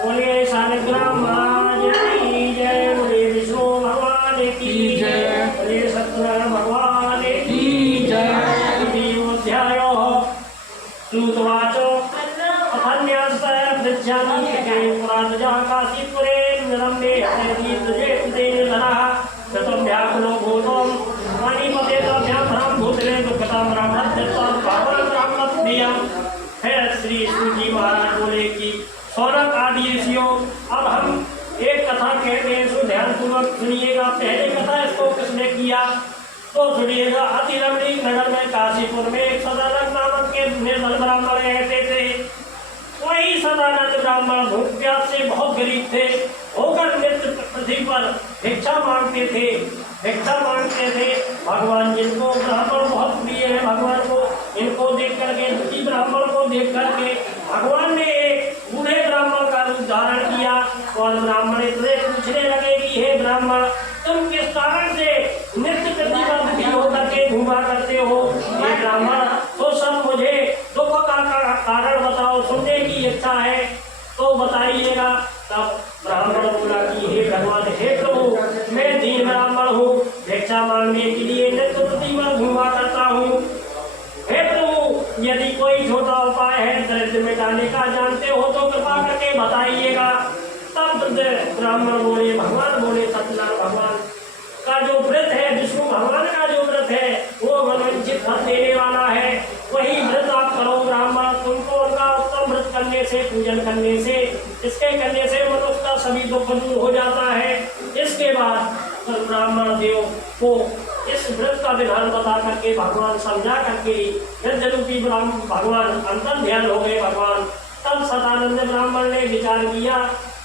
बोलिए शालिग्राम महाराज की जय। बोलिए विष्णु भगवान की जय। बोलिए सत्यनारायण भगवान की जय। देवोध्यायो श्रुतवाचो अथन्यास्तः पृच्छामि पुरातजा काशीपुरे निरम्बे हरेदीर्घनः शतं व्याकुलो भूतं पाणिपते तभ्यां भूतले दुःखतां ब्राह्मणोत्तम भगवान ब्राह्मण प्रियम है। श्री सूजी महाराज बोले कि सौनक आदि ऋषियों, अब हम एक कथा कहते हैं, सो ध्यान पूर्वक सुनिएगा। पहले कथा इसको किसने किया तो सुनिएगा। अति रमणीक नगर में काशीपुर में एक सदानंद नामक के निर्धन ब्राह्मण रहते थे। वही सदानंद ब्राह्मण भूख प्यास से बहुत गरीब थे, होकर नित्य पृथ्वी पर भिक्षा मांगते थे। भिक्षा मांगते थे। भगवान जिनको ब्राह्मण बहुत प्रिय है, भगवान को इनको देख करके, दुखी ब्राह्मण को देख करके भगवान ने एक बूढ़े ब्राह्मण का रूप धारण किया। और ब्राह्मण इतने पूछने लगे कि हे ब्राह्मण, तुम किस कारण से नित्य पृथ्वी पर दुखी होकर के घूमा करते हो? हे ब्राह्मण, तो सब मुझे दुख का कारण बताओ, सुनने की इच्छा है तो बताइएगा। तब ब्राह्मण बोला कि हे भगवान, हे प्रभु, मैं दीन ब्राह्मण हूँ, भिक्षा मांगने के लिए नित्य पृथ्वी पर घूमा करता हूँ। हे प्रभु, यदि कोई छोटा उपाय है दरिद्र मिटाने का जानते हो तो कृपा करके बताइएगा। तब ब्राह्मण बोले, भगवान बोले, सत्यनारायण भगवान का जो व्रत है, विष्णु भगवान का जो व्रत है वो मनोवांछित फल देने वाला है। वही व्रत आप करो ब्राह्मण, तुमको उनका उत्तम व्रत करने से, पूजन करने से, इसके करने से मनुष्य का सभी दुख दूर हो जाता है। इसके बाद ब्राह्मण देव को इस व्रत का विधान बता करके भगवान समझा करके यज्ञरूपी भगवान अंतर ध्यान हो गए भगवान। तब सदानंद ब्राह्मण ने विचार किया,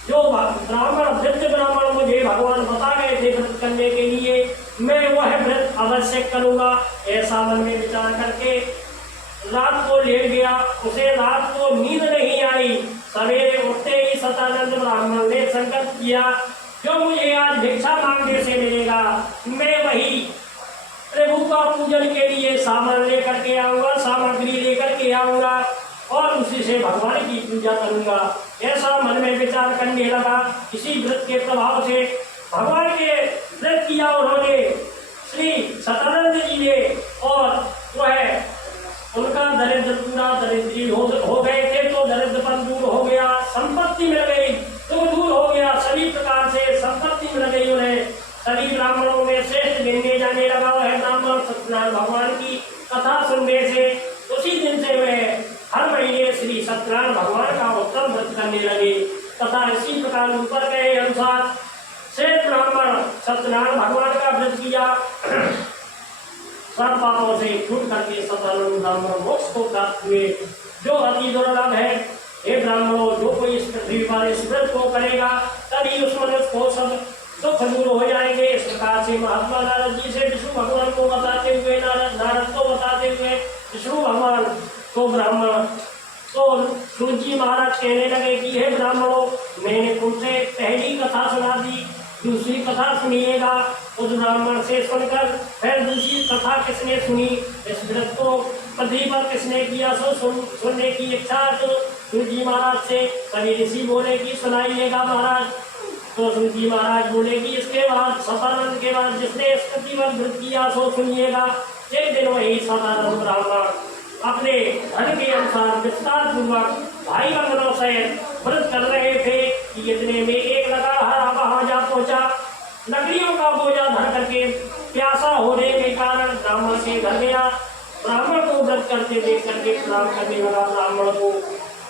जो ब्राह्मण वृद्ध ब्राह्मण मुझे भगवान बता गए थे व्रत करने के लिए, मैं वह व्रत अवश्य करूंगा। ऐसा मन में विचार करके रात को लेट गया। उसे रात को नींद नहीं आई। सवेरे उठते ही सदानंद ब्राह्मण ने संकल्प किया, जो मुझे आज भिक्षा मांगने से मिलेगा मैं वही प्रभु का पूजन के लिए सामान लेकर के आऊंगा, सामग्री लेकर के आऊंगा और उसी से भगवान की पूजा करूंगा। ऐसा मन में विचार करने लगा। इसी व्रत के प्रभाव से भगवान के व्रत किया उन्होंने श्री सदानंद जी ने, और वह उनका दरिद्र पूरा दरिद्री हो गए थे तो दरिद्रपन दूर हो गया, संपत्ति मिल गई, दुख दूर हो गया, सभी प्रकार से संपत्ति मिल गई उन्हें। सभी ब्राह्मणों में श्रेष्ठ गिनने जाने लगा वह ब्राह्मण सत्यनारायण भगवान की कथा सुनने से। उसी दिन से वह हर महीने श्री सत्यनारायण भगवान का उत्तम व्रत करने लगे। तथा इसी प्रकार ऊपर कहे अनुसार श्रेष्ठ ब्राह्मण सत्यनारायण भगवान का व्रत किया, सब पापों से छूट करके सदानंद ब्राह्मण मोक्ष को प्राप्त हुए, जो अति दुर्लभ है। हे ब्राह्मणों, जो कोई इस पृथ्वी पर इस व्रत को करेगा तभी उस मनुष्य को सब दुख दूर हो जाएंगे। इस प्रकार से महात्मा नारद जी से विष्णु भगवान को बताते हुए, नारद को बताते हुए विष्णु भगवान को ब्राह्मण तो सूजी महाराज कहने लगे कि हे ब्राह्मणों, मैंने तुमसे पहली कथा सुना दी, दूसरी कथा सुनिएगा। उस ब्राह्मण से सुनकर फिर दूसरी कथा किसने सुनी, इस व्रत को पृथ्वी पर किसने किया, सो सुनने की इच्छा तो सूजी महाराज से सभी ऋषि बोले कि सुनाइएगा महाराज। तो सूजी महाराज बोले कि इसके बाद सदानंद के बाद जिसने इस पृथ्वी पर व्रत किया सो सुनिएगा। एक दिन वही सदानंद ब्राह्मण अपने धन के अनुसार विस्तार पूर्वक भाई बंधनों से व्रत कर रहे थे कि इतने में एक लकड़हारा वहां जा पहुंचा। लकड़ियों का बोझा धर करके प्यासा होने के कारण ब्राह्मण के घर गया। ब्राह्मण को व्रत करते देख करके प्रणाम करने लगा ब्राह्मण को,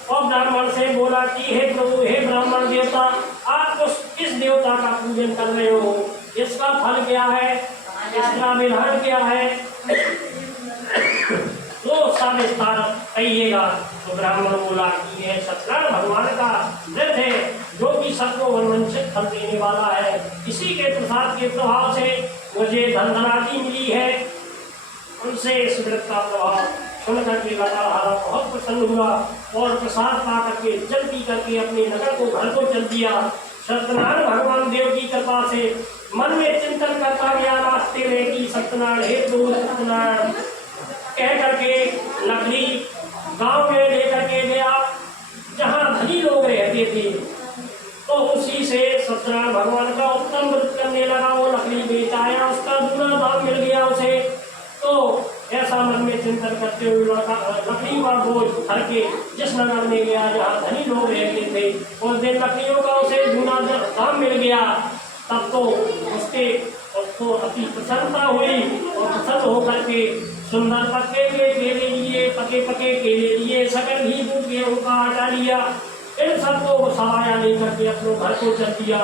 और ब्राह्मण से बोला कि हे प्रभु, हे ब्राह्मण देवता, आप किस देवता का पूजन कर रहे हो, इसका फल क्या है, इसका विधान क्या है, तो सब विस्तार कहिएगा। तो ब्राह्मण बोला कि यह सत्यनारायण भगवान का व्रत है, जो कि सबको मनवांछित फल देने वाला है। इसी के प्रसाद के प्रभाव से मुझे धन धनादि मिली है। उनसे इस व्रत का प्रभाव सुनकर के लकड़हारा बहुत प्रसन्न हुआ और प्रसाद पा करके जल पी करके अपने नगर को घर को चल दिया। सत्यनारायण भगवान देव की कृपा से मन में चिंतन करता गया रास्ते में कि सत्यनारायण हे प्रभु सत्यनारायण कह करके लकड़ी गांव में लेकर के गया जहाँ धनी लोग रहते थे। सत्यनारायण भगवान का उत्तम व्रत करने लगा, वो लकड़ी बेच आया, उसका दूना दाम मिल गया उसे। तो ऐसा मन में चिंतन करते हुए लकड़ी का बोझ भर के जिस नगर में गया जहाँ धनी लोग रहते थे, उस दिन लकड़ियों का उसे दूना दाम मिल गया। तब तो उसको अति प्रसन्नता हुई और प्रसन्न होकर के सुंदर पके केले लिए, पके केले लिए, सकल घी दूध गेहूं का आटा लिया, इन सबको सवाया लेकर के अपने घर को चल दिया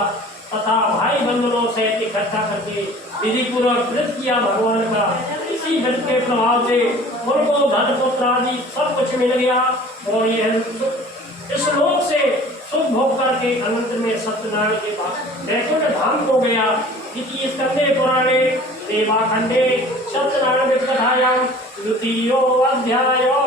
तथा भाई बंधुओं से इकट्ठा करके विधि पूर्वक व्रत किया भगवान का। इसी व्रत के प्रभाव से उनको धन पुत्र आदि सब कुछ मिल गया और यह इस लोक से सुख भोग करके अनंत में सत्यनारायण के पास वैकुंठ धाम को गया। इति स्कंदे पुराणे देवाखंडे सत्यनारायण कथायां द्वितीयो अध्यायो।